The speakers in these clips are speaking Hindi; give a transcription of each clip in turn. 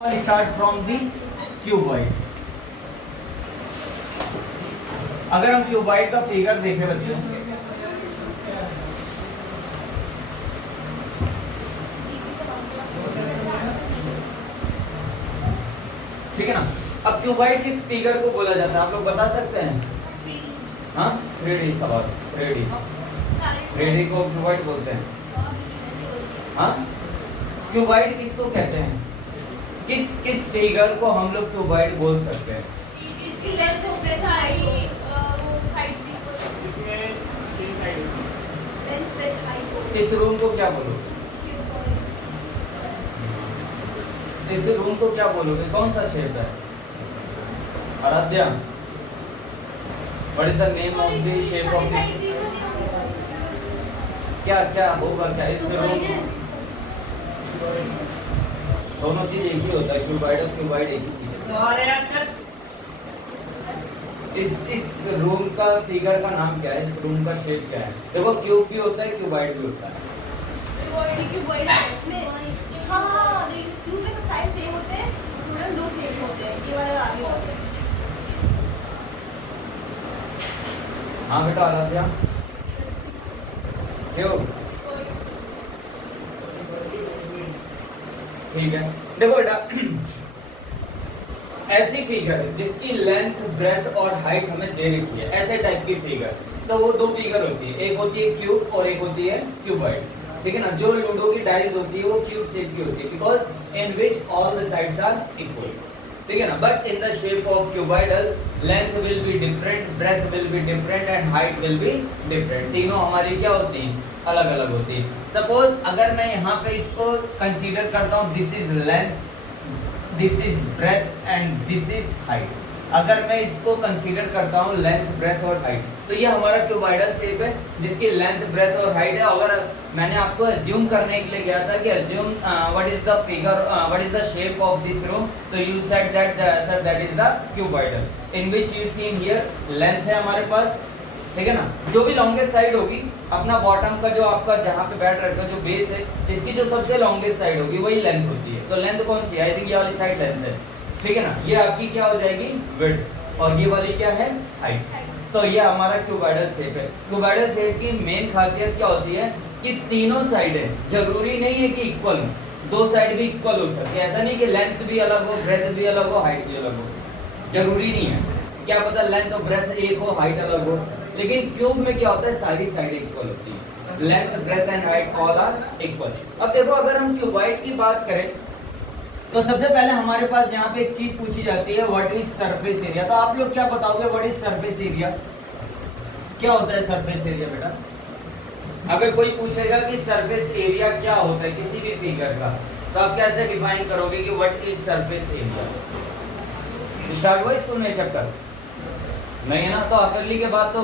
Start from the cuboid. अगर हम क्यूबॉइड का फिगर देखें बच्चों, ठीक है ना। अब क्यूबॉइड किस फिगर को बोला जाता है आप लोग बता सकते हैं? हाँ, 3D सवाल, 3D को क्यूबॉइड बोलते हैं। हाँ, क्यूबॉइड किसको कहते हैं? किस फिगर को हम लोग क्यूबॉइड बोल सकते हैं? इसकी लेंथ ब्रेथ हाइट वो साइड इसमें तीन साइड लेंथ ब्रेथ हाइट। इस रूम को क्या बोलोगे? इस रूम को क्या बोलोगे? कौन सा शेप है? Aaradhya, what is the name of the shape of this? क्या क्या होगा? क्या इस रूम दोनों चीज एक ही होता है, क्यूबॉइड और क्यूबॉइड एक ही चीज है। इस रूम का फिगर का नाम क्या है? इस रूम का शेप क्या है? देखो, क्यूब भी होता है, क्यूबॉइड भी होता है। क्यूबॉइड है इसमें। हां, क्यूब में सब साइड सेम होते हैं, टोटल दो सेम होते हैं। ये वाला आगे होता है। हाँ बेटा आराध्या, क्यों? ठीक है, देखो बेटा, ऐसी फिगर जिसकी लेंथ ब्रेथ और हाइट हमें दे रखी है, ऐसे टाइप की फिगर, तो वो दो फिगर होती है, एक होती है क्यूब और एक होती है क्यूबॉइड, ठीक है ना। जो लूडो की डाइस होती है वो क्यूब शेप की होती है, because in which all the sides are equal, ठीक है ना। But in the shape of cuboidal length will be different, breadth will be different and height will be different. तीनों हमारी क्या होती हैं? अलग अलग होती है। सपोज अगर मैं यहाँ पे इसको कंसीडर करता हूँ, this is length, this is breadth and this is height. अगर मैं इसको कंसीडर करता हूँ लेंथ, ब्रेथ और हाइट, तो ये हमारा क्यूबॉइडल शेप है जिसकी लेंथ, ब्रेथ और हाइट है। अगर मैंने आपको अज्यूम करने के लिए गया था कि assume what is the figure, what is the shape of this room, तो you said that sir that is the cuboidal in which you seen here length है हमारे पास, ठीक है ना। जो भी लॉन्गेस्ट साइड होगी, अपना बॉटम का जो आपका जहाँ पे बैठ रखा जो बेस है, इसकी जो सबसे लॉन्गेस्ट साइड होगी वही लेंथ होती है। तो लेंथ कौन सी है? आई थिंक ये वाली साइड लेंथ है, ठीक है ना। ये आपकी क्या हो जाएगी? विड्थ, और ये वाली क्या है? हाइट। तो ये हमारा क्यूबॉइडल शेप है। क्यूबॉइडल शेप की मेन खासियत क्या होती है कि तीनों साइडें जरूरी नहीं है कि इक्वल हो, दो साइड भी इक्वल हो सकती है। ऐसा नहीं कि लेंथ भी अलग हो, ब्रेथ भी अलग हो, हाइट भी अलग हो, जरूरी नहीं है। क्या पता लेंथ और ब्रेथ एक हो, हाइट अलग हो। लेकिन क्यूब में क्या होता है? सारी साइड इक्वल होती है, length, breadth and height all are equal. अब देखो, अगर हम क्यूबॉइड की बात करें तो सबसे पहले हमारे पास यहाँ पे एक चीज पूछी जाती है, व्हाट इज सरफेस एरिया। तो आप लोग क्या बताओगे व्हाट इज सरफेस एरिया? क्या होता है सरफेस एरिया बेटा? अगर कोई पूछेगा कि सरफेस एरिया क्या होता है किसी भी फिगर का, तो आप कैसे डिफाइन करोगे कि what is surface area? Start हुआ स्कूल में चैप्टर नहीं है ना, तो अप्रैली के बाद तो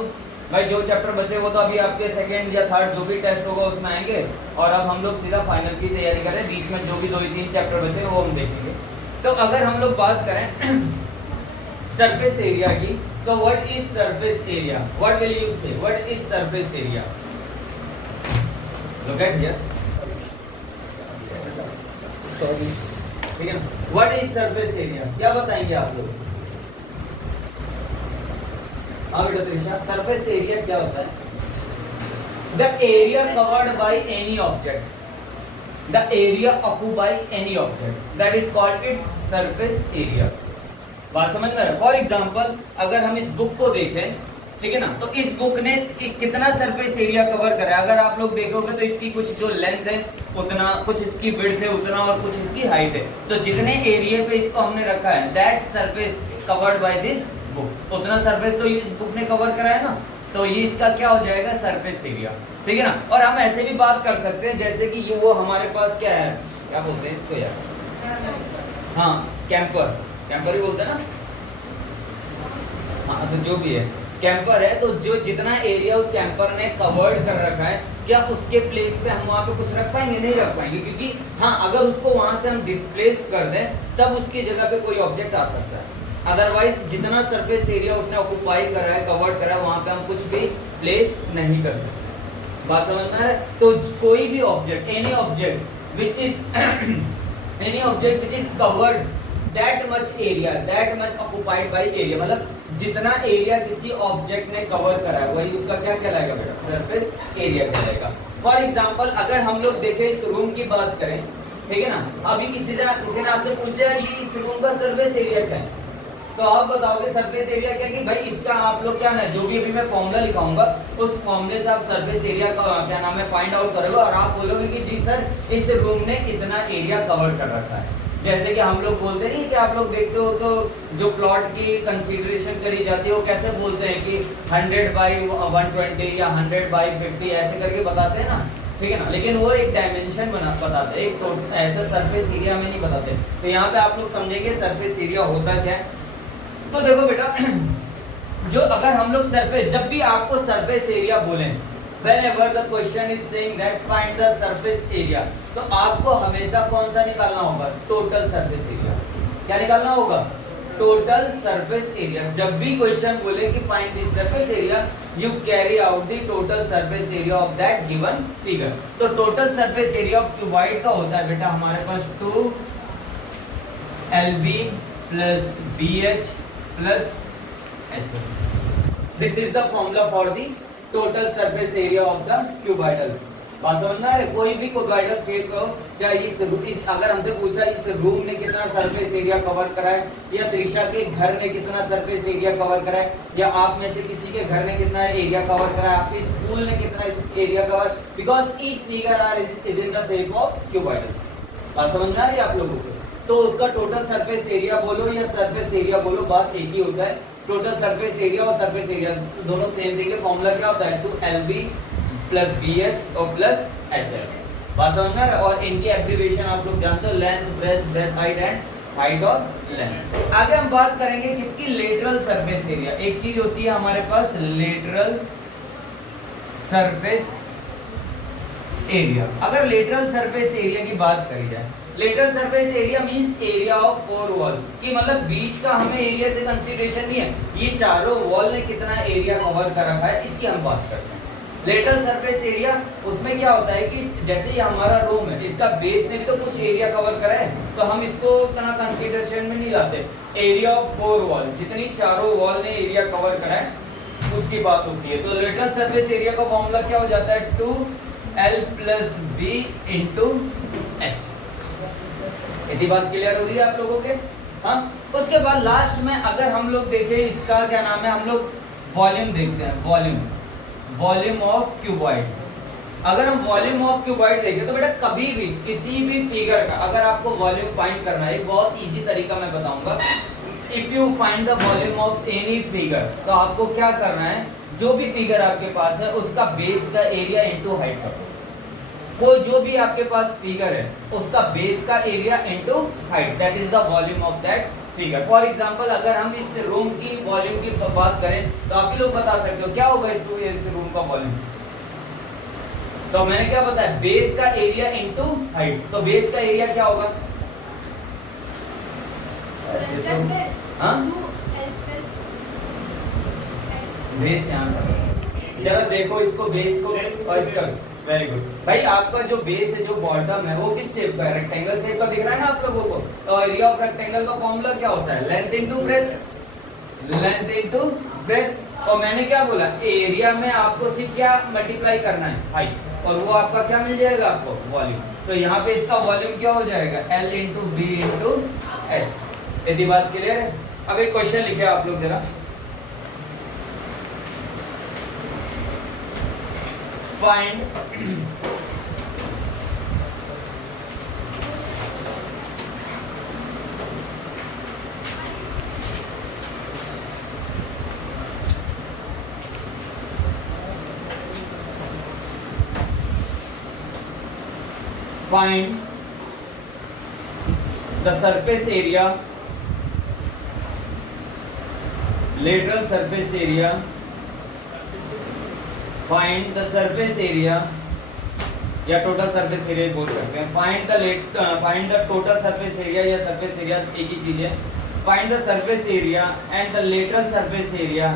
भाई जो चैप्टर बचे वो तो अभी आपके सेकंड या थर्ड जो भी टेस्ट होगा उसमें आएंगे, और अब हम लोग सीधा फाइनल की तैयारी कर रहे हैं। बीच में जो भी 2-3 चैप्टर बचे वो हम देखेंगे। तो अगर हम लोग बात करें सरफेस एरिया की, तो what is surface area? What will you say? What is surface area? Look at here, ठीक है ना। What is surface area? क्या बताएंगे आप लोग? हाँ बेटा त्रिशा, सरफेस एरिया क्या होता है? The area covered by any object, the area occupied by any object, that is called its surface area. बात समझ में आ रहा है? फॉर एग्जांपल अगर हम इस बुक को देखें, ठीक है ना, तो इस बुक ने कितना सरफेस एरिया कवर करा है? अगर आप लोग देखोगे तो इसकी कुछ जो लेंथ है उतना, कुछ इसकी विड्थ है उतना, और कुछ इसकी हाइट है। तो जितने एरिया पे इसको हमने रखा है, that surface covered by this book, उतना सरफेस तो इस बुक ने कवर करा है ना, तो ये इसका क्या हो जाएगा? सरफेस एरिया, ठीक है ना। और हम ऐसे भी बात कर सकते हैं जैसे कि ये वो हमारे पास क्या है, क्या बोलते हैं इसको यार? हाँ, कैंपर, कैंपर ही बोलते हैं ना। हाँ, तो जो भी है कैंपर है, तो जो जितना एरिया उस कैंपर ने कवर्ड कर रखा है, क्या उसके प्लेस पे हम वहाँ पे कुछ रख पाएंगे? नहीं रख पाएंगे, क्योंकि हाँ, अगर उसको वहां से हम डिस्प्लेस कर दें तब उसकी जगह पे कोई ऑब्जेक्ट आ सकता है। अदरवाइज जितना सरफेस एरिया उसने ऑक्यूपाई करा है, कवर्ड करा है, वहां पे हम कुछ भी प्लेस नहीं कर सकते। बात समझना है? तो कोई भी object, any object which is any object which is covered that much area, that much occupied by area, मतलब जितना एरिया किसी ऑब्जेक्ट ने कवर करा है वही उसका क्या कहलाएगा बेटा, सरफेस एरिया कहलाएगा। फॉर एग्जांपल अगर हम लोग देखें इस रूम की बात करें, ठीक है ना, अभी किसी ने आपसे पूछ लिया ये इस रूम का सरफेस एरिया क्या है, तो आप बताओगे सरफेस एरिया क्या, कि भाई इसका आप लोग क्या ना, जो भी अभी मैं फॉर्मूला लिखाऊंगा उस फॉर्मूले से आप सरफेस एरिया का क्या नाम है फाइंड आउट करोगे और आप बोलोगे कि जी सर इस रूम ने इतना एरिया कवर कर रखा है। जैसे कि हम लोग बोलते नहीं कि आप लोग देखते हो तो जो प्लॉट की कंसीडरेशन करी जाती है वो कैसे बोलते हैं कि 100/120 या 100/50 ऐसे करके बताते हैं ना, ठीक है ना, लेकिन वो एक डायमेंशन बताते हैं, एक ऐसा सरफेस एरिया में नहीं बताते। तो यहाँ पे आप लोग समझेंगे सरफेस एरिया होता क्या है। तो देखो बेटा जो अगर हम लोग सरफेस, जब भी आपको सरफेस एरिया बोलें, whenever the question is saying that find the surface area, तो आपको हमेशा कौन सा निकालना होगा, टोटल सरफेस एरिया। क्या निकालना होगा, टोटल सरफेस एरिया। जब भी क्वेश्चन बोले कि find the surface area, you carry out the total surface area of that given figure. तो total surface area of cuboid का होता है बेटा हमारे पास 2LB plus BH plus H। This is the formula for the total surface area of the cuboidal। बात समझ में आ रही है? कोई भी क्यूबॉइडल शेप हो, चाहे इस अगर हमसे पूछा इस रूम ने कितना सरफेस एरिया कवर करा है, या त्रिशा के घर ने कितना सरफेस एरिया कवर करा है, या आप में से किसी के घर ने कितना एरिया कवर करा है, आपके स्कूल ने कितना area cover, because each figure are is in the shape of cuboidal. बात समझ में आ रही है आप लोगों को? तो उसका टोटल सरफेस एरिया बोलो या सरफेस एरिया बोलो, बात एक ही होता है। टोटल सरफेस एरिया और सरफेस एरिया दोनों सेम थिंग है। फॉर्मूला क्या होता है, 2LB plus BH और प्लस HH। बात समझ में आ रहा है? और इनकी एब्रिविएशन आप लोग जानते हो, length, breadth, height and height और लेंथ। आगे हम बात करेंगे किसकी, लेटरल सरफेस एरिया। एक चीज होती है हमारे पास लेटरल सरफेस एरिया। अगर लेटरल सरफेस एरिया की बात करी जाए, lateral surface area means area of four wall, कि मतलब बीच का हमें एरिया से कंसीडरेशन नहीं है, ये चारों वॉल ने कितना एरिया कवर कर रखा है इसकी हम बात करते हैं। लेटरल सरफेस एरिया उसमें क्या होता है कि जैसे ये हमारा रूम है, इसका बेस ने भी तो कुछ एरिया कवर करा है, तो हम इसको इतना कंसीडरेशन में नहीं लाते। एरिया ऑफ फोर वॉल, जितनी चारों वॉल ने एरिया कवर करा है उसकी बात होती है। तो लेटरल सरफेस एरिया का फॉर्मूला क्या हो जाता है, 2L plus B into H। इतनी बात क्लियर हो रही है आप लोगों के? हाँ, उसके बाद लास्ट में अगर हम लोग देखें इसका क्या नाम है, हम लोग वॉल्यूम देखते हैं, वॉल्यूम ऑफ क्यूबॉइड। अगर हम वॉल्यूम ऑफ क्यूबॉइड देखें तो बेटा कभी भी किसी भी फिगर का अगर आपको वॉल्यूम फाइंड करना है, एक बहुत इजी तरीका मैं बताऊंगा। If you find the volume of any figure, तो आपको क्या करना है, जो भी फिगर आपके पास है उसका बेस का एरिया इनटू हाइट करो। वो जो भी आपके पास फिगर है उसका बेस का area into height, that is the volume of that figure. For example अगर हम इस रूम की वॉल्यूम की बात करें तो आप ही लोग बता सकते हो क्या होगा इस रूम का वॉल्यूम। तो मैंने क्या बताया, बेस का एरिया इनटू हाइट। तो बेस का एरिया क्या होगा, हाँ बेस यहाँ जरा देखो इसको, बेस को और इसका, वेरी गुड भाई। आपका जो बेस है, जो बॉटम है, वो किस शेप का है, रेक्टेंगल शेप का दिख रहा है ना आप लोगों को। तो एरिया ऑफ रेक्टेंगल का फॉर्मूला क्या होता है, length into breath, length into breath. और मैंने क्या बोला, एरिया में आपको सिर्फ क्या मल्टीप्लाई करना है, हाइट, और वो आपका क्या मिल जाएगा आपको, वॉल्यूम। तो यहाँ पे इसका वॉल्यूम क्या हो जाएगा, L into B into H। यदि बात क्लियर है? अब एक क्वेश्चन लिखे आप लोग जरा, find the surface area, lateral surface area, find the surface area या टोटल सरफेस एरिया बोल सकते हैं। Find the total surface area या सरफेस एरिया एक ही चीज है। Find the surface area and the lateral surface area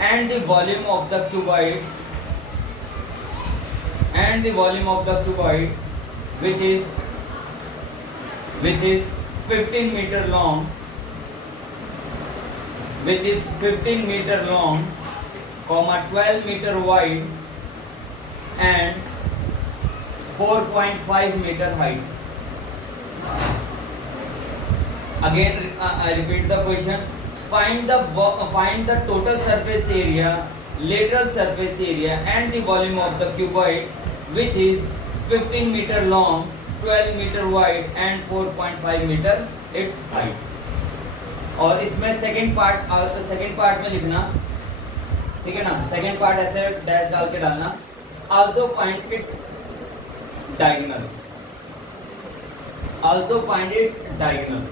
and the volume of the cuboid which is which is 15 meter long, which is 15 meter long, comma 12 meter wide and 4.5 meter height. Again, I repeat the question. Find the total surface area, lateral surface area, and the volume of the cuboid, which is 15 meter long, 12 meter wide, and 4.5 meter its height. और इसमें सेकंड पार्ट में लिखना, ठीक है ना, सेकंड पार्ट ऐसे डैश डाल के डालना. Also find its diagonal, also find its diagonal.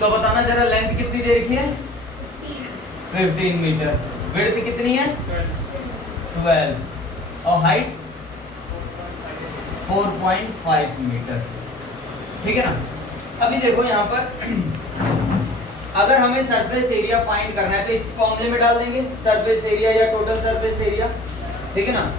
तो बताना जरा, लेंथ कितनी दे रखी है? 15 मीटर. विड्थ कितनी है? 12. और हाइट 4.5 मीटर. ठीक है ना. अभी देखो यहाँ पर अगर हमें सरफेस एरिया फाइंड करना है तो इस फॉर्मूले में डाल देंगे, सरफेस एरिया या टोटल सरफेस एरिया. ठीक है ना.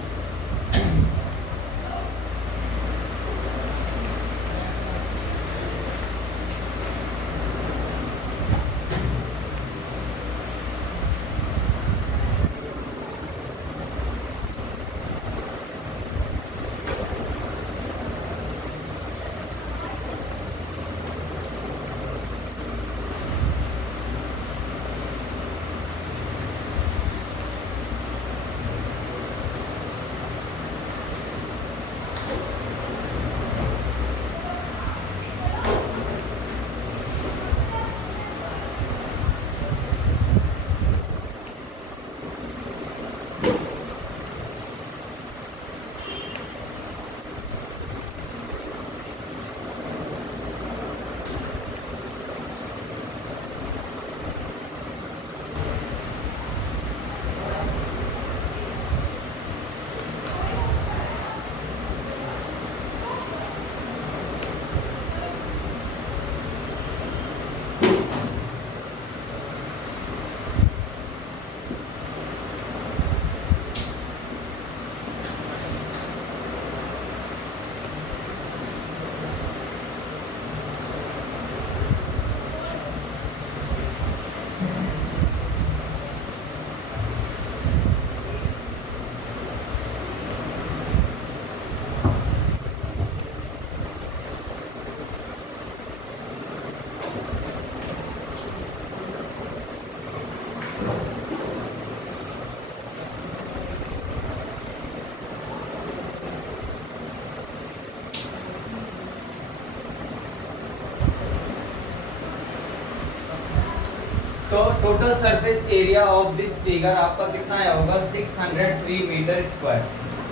तो total surface area of this figure आपका कितना आया होगा? 603 मीटर स्क्वायर.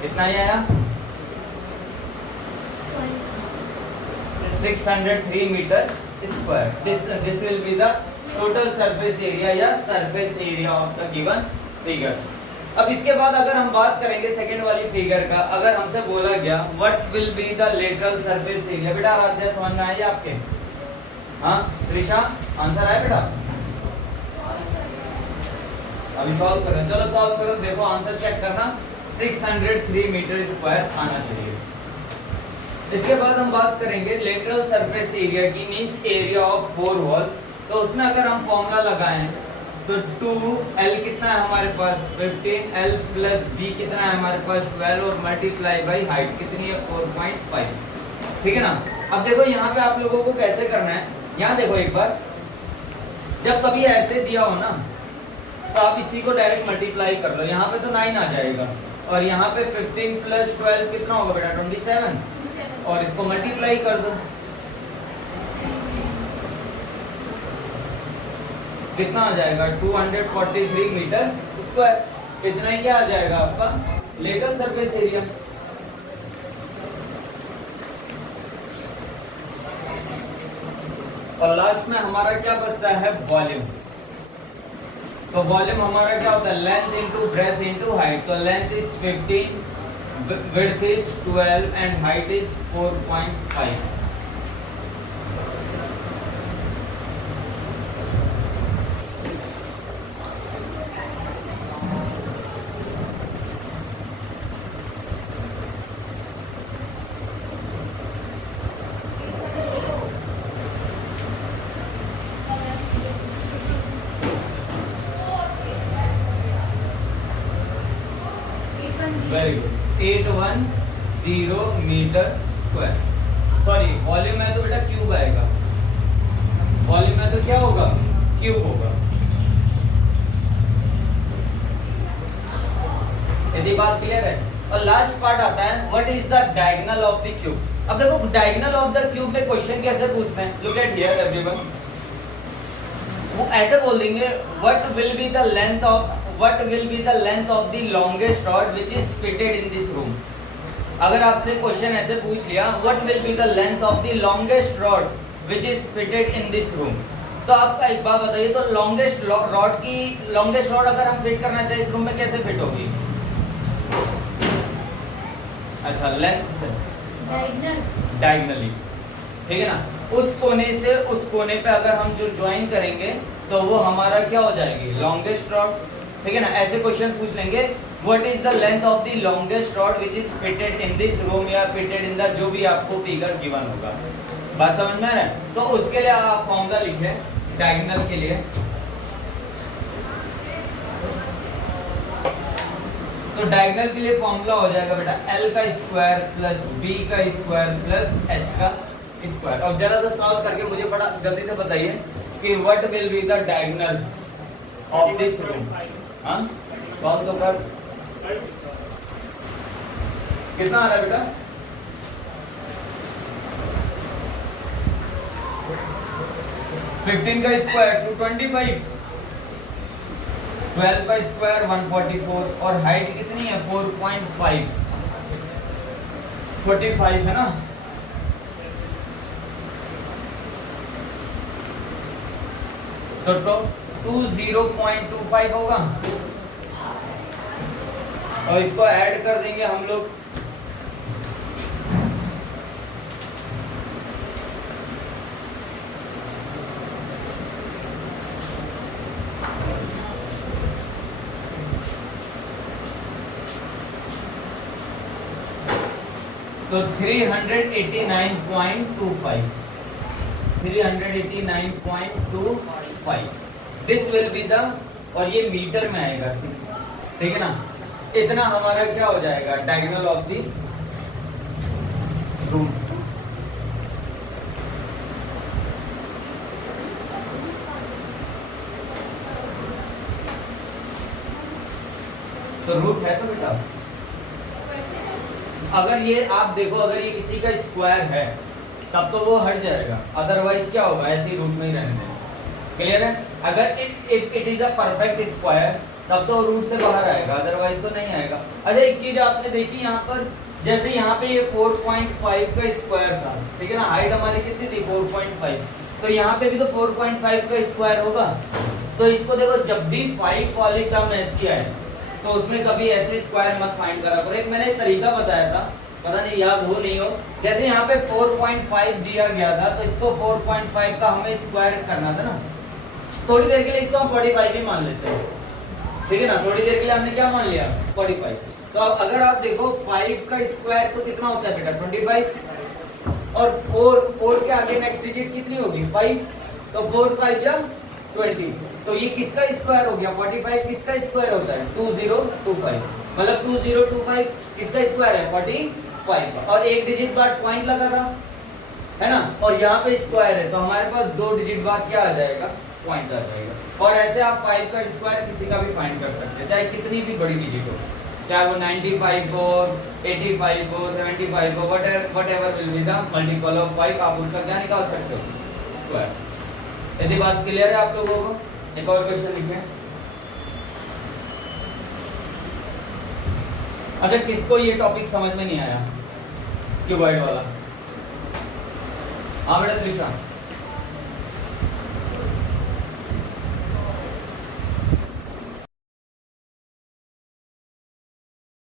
कितना ही आया? 603 metre square. This will be the total surface area या surface area of the given figure. अब इसके बाद अगर हम बात करेंगे सेकंड वाली फिगर का, अगर हमसे बोला गया what will be the lateral surface area. बेटा आराध्या समझ में आई आपके? हाँ त्रिशा आंसर आया बेटा? अभी सॉल्व करो. चलो सॉल्व करो. देखो आंसर चेक करना. 603 मीटर स्क्वायर आना चाहिए. इसके बाद हम बात करेंगे लेटरल सरफेस एरिया की, means area of four wall. तो उसमें अगर हम फॉर्मूला लगाएं तो 2l कितना है हमारे पास? 15l प्लस b कितना है हमारे पास? 12 और मल्टीप्लाई बाई हाइट कितनी है? 4.5. ठीक है ना. अब देखो यहाँ पे आप लोगों को कैसे करना है. यहाँ देखो एक बार, जब कभी ऐसे दिया हो ना तो आप इसी को डायरेक्ट मल्टीप्लाई कर लो. यहाँ पे तो 9 आ जाएगा और यहाँ पे 15 प्लस 12 कितना होगा बेटा? 27. और इसको मल्टीप्लाई कर दो. कितना आ जाएगा? 243 मीटर स्क्वायर. इतना ही क्या आ जाएगा आपका लेटरल सरफेस एरिया. और लास्ट में हमारा क्या बचता है? वॉल्यूम. तो वॉल्यूम हमारा क्या होता है? Length into breadth into height. तो length is 15, width is 12 and height is 4.5. Very good 810 metre square. Sorry volume है तो बेटा क्यूब आएगा, वॉल्यूम है तो क्या होगा, क्यूब होगा। यदि बात क्लियर है। और लास्ट पार्ट आता है what is the diagonal of the cube. अब देखो डायगोनल ऑफ द क्यूब में क्वेश्चन कैसे पूछते हैं, लुक एट हियर एवरीवन। वो ऐसे बोल देंगे what will be the length of the longest rod which is fitted in this room. अगर आपसे क्वेश्चन ऐसे पूछ लिया what will be the length of the longest rod which is fitted in this room, तो आपका एक बात बताइए, तो लॉन्गेस्ट रॉड अगर हम फिट करना चाहे इस रूम में कैसे फिट होगी? अच्छा लेंथ से डायगनली, ठीक है ना। उस कोने से उस कोने पे अगर हम जो ज्वाइन करेंगे तो वो हमारा क्या हो जाएगी, लॉन्गेस्ट रॉड, ठीक है ना। ऐसे क्वेश्चन पूछ लेंगे what is the length of the longest rod which is fitted in this room या फिटेड इन द जो भी आपको फिगर गिवन होगा। बात समझ में आ रहा है? तो उसके लिए आप फॉर्मूला लिखें डायगोनल के लिए। तो डायगोनल के लिए फॉर्मूला हो जाएगा बेटा L का स्क्वायर प्लस B का स्क्वायर प्लस H का स्क्वायर। अब जरा सा सॉल्व करके मुझे बड़ा जल्दी से बताइए कि what will be the diagonal of this room. हाँ सॉल्व तो कर, कितना आ रहा है बेटा? फिफ्टीन का स्क्वायर 225, 12 का स्क्वायर 144 और हाइट कितनी है 4.5, 45 है ना। तो 20.25 होगा और इसको ऐड कर देंगे हम लोग। तो 389.25 दिस विल बी द, और ये मीटर में आएगा ठीक है ना। इतना हमारा क्या हो जाएगा डायगोनल ऑफ द रूम। तो रूट है तो बेटा, अगर ये आप देखो अगर ये किसी का स्क्वायर है तब तो वो हट जाएगा, अदरवाइज क्या होगा ऐसे ही रूट में ही रहने देंगे। क्लियर है? अगर if it is a perfect square तब तो रूट से बाहर आएगा, अदरवाइज तो नहीं आएगा। अच्छा एक चीज आपने देखी यहाँ पर, जैसे यहाँ पे ये 4.5 का स्क्वायर था, ठीक है ना, हाइट हमारी कितनी थी 4.5, तो यहाँ पे भी तो 4.5 का स्क्वायर होगा। तो इसको देखो जब भी 5 वाली टर्म ऐसी आए तो उसमें कभी ऐसे स्क्वायर मत फाइंड करा करो। एक मैंने एक तरीका बताया था, पता नहीं याद हो नहीं हो, जैसे यहाँ पे 4.5 दिया गया था तो इसको 4.5 का हमें स्क्वायर करना था ना, थोड़ी देर के लिए इसको हम 45 ही मान लेते हैं, ठीक है ना। थोड़ी देर के लिए हमने क्या मान लिया 45। तो अब अगर आप देखो 5 का स्क्वायर तो कितना होता है बेटा 25, और 4 के आगे नेक्स्ट डिजिट कितनी होगी 5, तो 4 5 जा 20, तो ये किसका स्क्वायर हो गया 45, किसका स्क्वायर होता है 2025, मतलब 2025 किसका स्क्वायर है 45 का, और एक डिजिट बाद पॉइंट लगा था है ना, और यहाँ पे स्क्वायर है तो हमारे पास 2 डिजिट बाद क्या आ जाएगा पॉइंट आ जाएगा। और ऐसे आप 5 का स्क्वायर किसी का भी फाइंड कर सकते हैं, चाहे कितनी भी बड़ी डिजिट हो, चाहे वो 95 हो 85 हो 75 हो, whatever will be the multiple of 5, आप उसका क्या निकाल सकते हो स्क्वायर। यदि बात क्लियर है आप लोगों को? एक और क्वेश्चन लिखें। अच्छा किसको ये टॉपिक समझ में नहीं आया क्यूबॉइड वाला? हाँ बेटा त्रिशा।